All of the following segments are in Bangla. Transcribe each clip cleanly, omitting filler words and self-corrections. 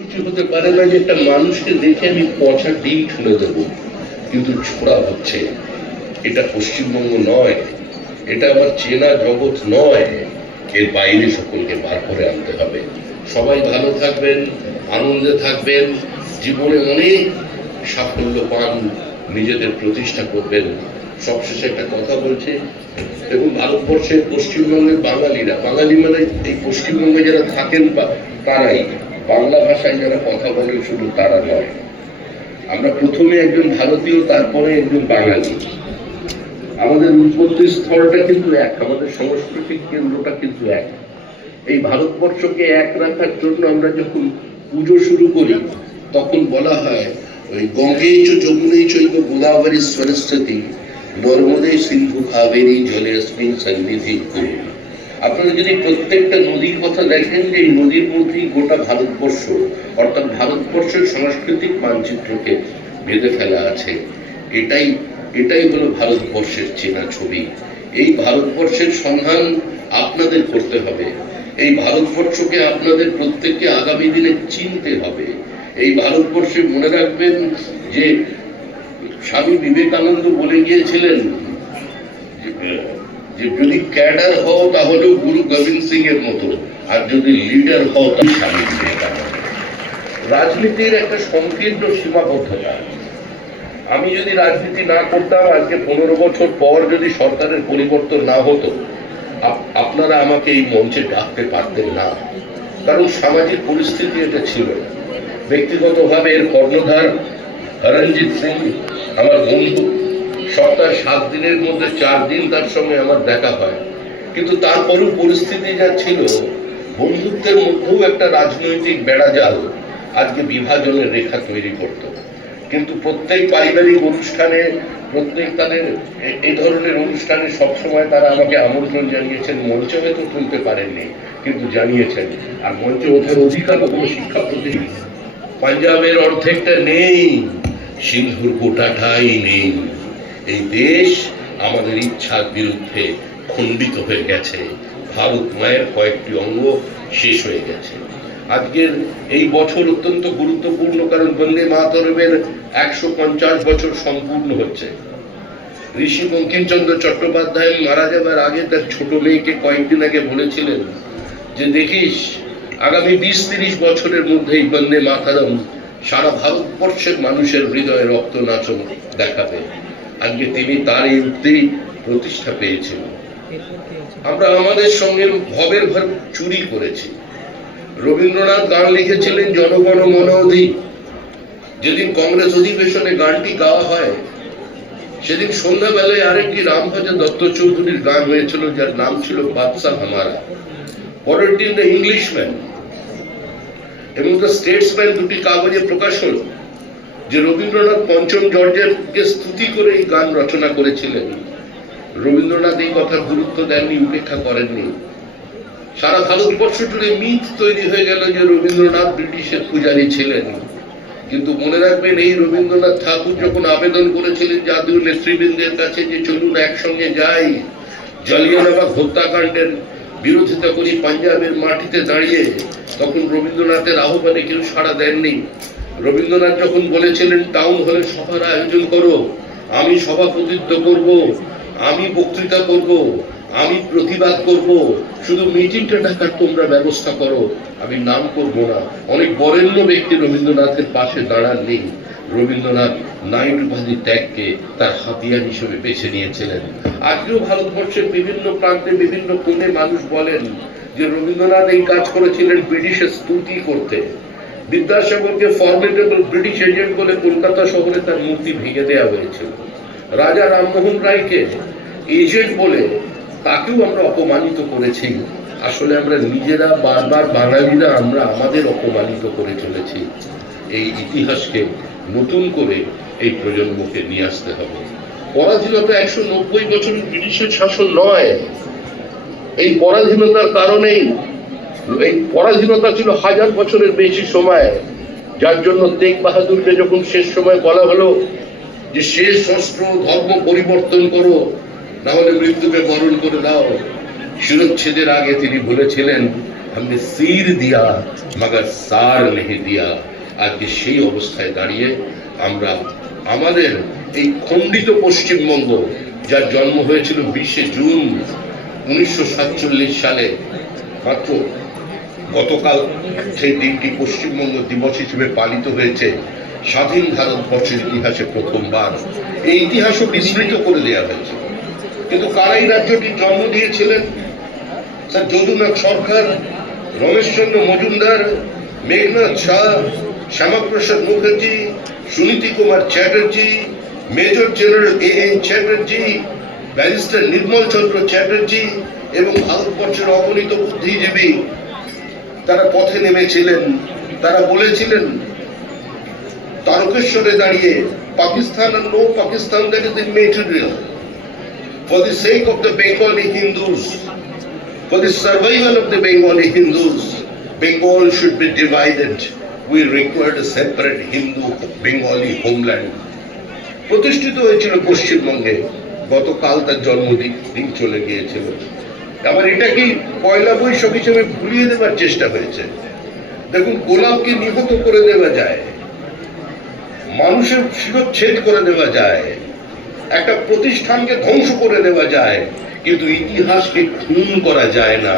কিছু হতে পারে না যে একটা মানুষকে দেখে আমি পচা ডিম ছুঁড়ে দেব, কিন্তু ছোড়া হচ্ছে। এটা পশ্চিমবঙ্গ নয়, এটা আমার চেনা জগৎ নয়। এর বাইরে সকলকে বার করে আনতে হবে। সবাই ভালো থাকবেন, আনন্দে থাকবেন, জীবনে অনেক সাফল্য পান, নিজেদের প্রতিষ্ঠা করবেন। সবশেষে একটা কথা বলছি, এবং ভারতবর্ষের পশ্চিমবঙ্গের বাঙালিরা, বাঙালি মানে এই পশ্চিমবঙ্গে যারা থাকেন তারাই, বাংলা ভাষায় যারা কথা বলেন শুধু তারা নয়। আমরা প্রথমে একজন ভারতীয়, তারপরে একজন বাঙালি। আমাদের উৎপত্তি স্থলটা কিন্তু এক, আমাদের সাংস্কৃতিক কেন্দ্রটা কিন্তু এক। এই ভারতবর্ষকে এক রাখার জন্য আমরা যখন পুজো শুরু করি তখন বলা হয় ওই গঙ্গে চ যমুনে চৈব গোদাবরী সরস্বতী নর্মদে সিন্ধু কাবেরী জলে অস্মিন সন্নিধি কুরু। আপনারা যদি প্রত্যেকটা নদীর কথা দেখেন যে এই নদীর মধ্যেই গোটা ভারতবর্ষ, অর্থাৎ ভারতবর্ষের সাংস্কৃতিক মানচিত্রকে বেঁধে ফেলা আছে। এটাই হলো ভারতবর্ষের চেনা ছবি। এই ভারতবর্ষের সন্ধান আপনাদের করতে হবে। এই ভারতবর্ষকে আপনাদের প্রত্যেককে আগামী দিনে চিনতে হবে। এই ভারতবর্ষে মনে রাখবেন যে স্বামী বিবেকানন্দ বলে গিয়েছিলেন যে যদি ক্যাডার হও তাহলে গুরু গোবিন্দ সিং এর মতো, আর যদি লিডার হও তাহলে স্বামী বিবেকানন্দ। রাজনীতির একটা সংকীর্ণ সীমাবদ্ধতা। আমি যদি রাজনীতি না করতাম, আজকে 15 বছর পর যদি সরকারের পরিবর্তন না হতো, আপনারা আমাকে এই মঞ্চে ডাকতে পারতেন না, কারণ সামাজিক পরিস্থিতি এটা ছিল। ব্যক্তিগতভাবে এর কর্ণধার হরঞ্জিত সিং আমার বন্ধু। সপ্তাহে 7 দিনের মধ্যে 4 দিন তার সঙ্গে আমার দেখা হয়, কিন্তু তারপরেও পরিস্থিতি যা ছিল, বন্ধুত্বের মধ্যেও একটা রাজনৈতিক বেড়াজাল আজকে বিভাজনের রেখা তৈরি করত। কিন্তু প্রত্যেক পারিবারিক অনুষ্ঠানে, প্রত্যেক তাদের এই ধরনের অনুষ্ঠানে সবসময় তারা আমাকে আমন্ত্রণ জানিয়েছেন। মঞ্চে হয়তো তুলতে পারেননি, কিন্তু জানিয়েছেন। আর মঞ্চে ওঠার অধিকার কোনো শিক্ষা প্রতিষ্ঠান, পাঞ্জাবের অর্ধেকটা নেই, সিন্ধুর গোটাটাই নেই। এই দেশ আমাদের ইচ্ছার বিরুদ্ধে খণ্ডিত হয়ে গেছে। ভারত মায়ের কয়েকটি অঙ্গ শেষ হয়ে গেছে। আজকের এই বছর অত্যন্ত গুরুত্বপূর্ণ, কারণ বন্দে মাতরমের 150 বছর সম্পূর্ণ হচ্ছে। ঋষি বঙ্কিমচন্দ্র চট্টোপাধ্যায় মারা যাবার আগে তার ছোট মেয়েকে কয়েকদিন আগে বলেছিলেন যে দেখিস, আগামী 20-30 বছরের মধ্যেই বন্দে মাতরম সারা ভারতবর্ষের মানুষের হৃদয়ে রক্ত নাচন দেখাবে। আজকে তিনি তার এই উক্তিই প্রতিষ্ঠা পেয়েছিল। আমরা আমাদের সঙ্গে ভবের ভার চুরি করেছি। রবীন্দ্রনাথ গান লিখেছিলেন জনগণ মন অধি। যেদিন কংগ্রেস অধিবেশনে গানটি গাওয়া হয়, সেদিন সন্ধ্যাবেলায় আরেকটি রামভজন দত্ত চৌধুরীর গান হয়েছিল, যার নাম ছিল বাদশাহ হামারা। পরের দিন দ্য ইংলিশম্যান এবং দ্য স্টেটসম্যান দুটি কাগজে প্রকাশ হল যে রবীন্দ্রনাথ পঞ্চম জর্জেরকে স্তুতি করে এই গান রচনা করেছিলেন। রবীন্দ্রনাথ এই কথার গুরুত্ব দেননি, উপেক্ষা করেননি। সারা ভারতবর্ষ জুড়ে মিথ তৈরি হয়ে গেল যে রবীন্দ্রনাথ ব্রিটিশের পূজারী ছিলেন। কিন্তু মনে রাখবেন, এই রবীন্দ্রনাথ ঠাকুর যখন আবেদন করেছিলেন জাতীয় নেতৃবৃন্দের কাছে যে চলুন একসঙ্গে যাই, জালিয়ানওয়ালাবাগ হত্যাকাণ্ডের বিরোধিতা করি পাঞ্জাবের মাটিতে দাঁড়িয়ে, তখন রবীন্দ্রনাথের আহ্বানে কেউ সাড়া দেননি। রবীন্দ্রনাথ যখন বলেছিলেন টাউন হলে সভার আয়োজন করো, আমি সভাপতিত্ব করব, আমি বক্তৃতা করব, আমি প্রতিবাদ করব, শুধু মিটিংটা ডাকার তোমরা ব্যবস্থা করো, আমি নাম করব না। অনেক বরেণ্য ব্যক্তি রবীন্দ্রনাথের পাশে দাঁড়াননি। রবীন্দ্রনাথ নাইট উপাধি ত্যাগকে তার হাতিয়ার হিসেবে বেছে নিয়েছিলেন। আজকেও ভারতবর্ষের বিভিন্ন প্রান্তে, বিভিন্ন কোণে মানুষ বলেন যে রবীন্দ্রনাথ এই কাজ করেছিলেন ব্রিটিশের স্তুতি করতে। বিদ্যাসাগরকে ফর্মিডেবল ব্রিটিশ এজেন্ট বলে কলকাতা শহরে তার মূর্তি ভেঙে দেওয়া হয়েছিল। রাজা রামমোহন রায়কে এজেন্ট বলে তাকেও আমরা অপমানিত করেছি। আসলে আমরা নিজেরা বারবার বাঙালিরা আমরা আমাদের অপমানিত করে চলেছি। এই ইতিহাসকে নতুন করে এই প্রজন্মকে নিয়ে আসতে হবে। পরাধীনতা 190 বছর ব্রিটিশের শাসন নয়। এই পরাধীনতার কারণেই, এই পরাধীনতা ছিল 1000 বছরের বেশি সময়, যার জন্য তেগ বাহাদুরকে যখন শেষ সময় বলা হলো যে শেষ অস্ত্র ধর্ম পরিবর্তন করো, না হলে মৃত্যুকে বরণ করে দাও, শিরচ্ছেদের আগে তিনি বলেছিলেন हमने सिर दिया मगर सार नहीं दिया। আজকে সেই অবস্থায় দাঁড়িয়ে আমরা আমাদের এই খণ্ডিত পশ্চিমবঙ্গ, যার জন্ম হয়েছিল 20শে জুন 1947 সালে, মাত্র গতকাল সেই দিনটি পশ্চিমবঙ্গ দিবস হিসেবে পালিত হয়েছে। স্বাধীন ভারতবর্ষের ইতিহাসে প্রথমবার এই ইতিহাসও বিস্মৃত করে দেওয়া হয়েছে। কিন্তু কারা এই রাজ্যটির জন্ম দিয়েছিলেন? Sir Jadunath Sarkar, Rameshchandra Majumdar, Meghnath Saha, Shyamaprasad Mukherjee, Suniti Kumar Chatterjee, major general A.N. Chatterjee, barrister Nirmal Chandra Chatterjee এবং ভারতবর্ষের অগণিত বুদ্ধিজীবী তারা পথে নেমেছিলেন। তারা বলেছিলেন তারকেশ্বরে দাঁড়িয়ে, Pakistan and no Pakistan that is immaterial. For the sake of the Bengali Hindus, for the survival of the Bengali Hindus, Bengal should be divided. We required a separate Hindu Bengali homeland. প্রতিষ্ঠিত হয়েছিল পশ্চিমবঙ্গে, গতকাল তার জন্মদিন চলে গিয়েছিল। আবার এটা কি পয়লা বৈশাখ হিসেবে ভুলিয়ে দেওয়ার চেষ্টা হয়েছে। দেখুন, গোলাপকে নিহত করে দেওয়া যায়, মানুষের শিরচ্ছেদ করে দেওয়া যায়, একটা প্রতিষ্ঠানকে ধ্বংস করে দেওয়া যায়, কিন্তু ইতিহাসকে খুন করা যায় না।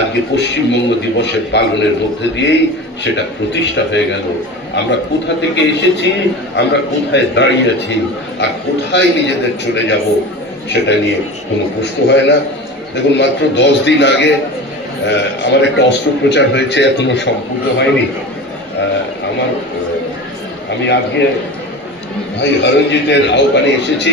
আজকে পশ্চিমবঙ্গ দিবসের পালনের মধ্যে দিয়েই সেটা প্রতিষ্ঠা হয়ে গেল। আমরা কোথা থেকে এসেছি, আমরা কোথায় দাঁড়িয়ে আছি, আর কোথায় নিজেদের চলে যাব, সেটা নিয়ে কোনো প্রশ্ন হয় না। দেখুন, মাত্র 10 দিন আগে আমার একটা অস্ত্রোপচার হয়েছে, এখনো সম্পূর্ণ হয়নি। আমি আজকে ভাই হরঞ্জিতের আহ্বানে এসেছি।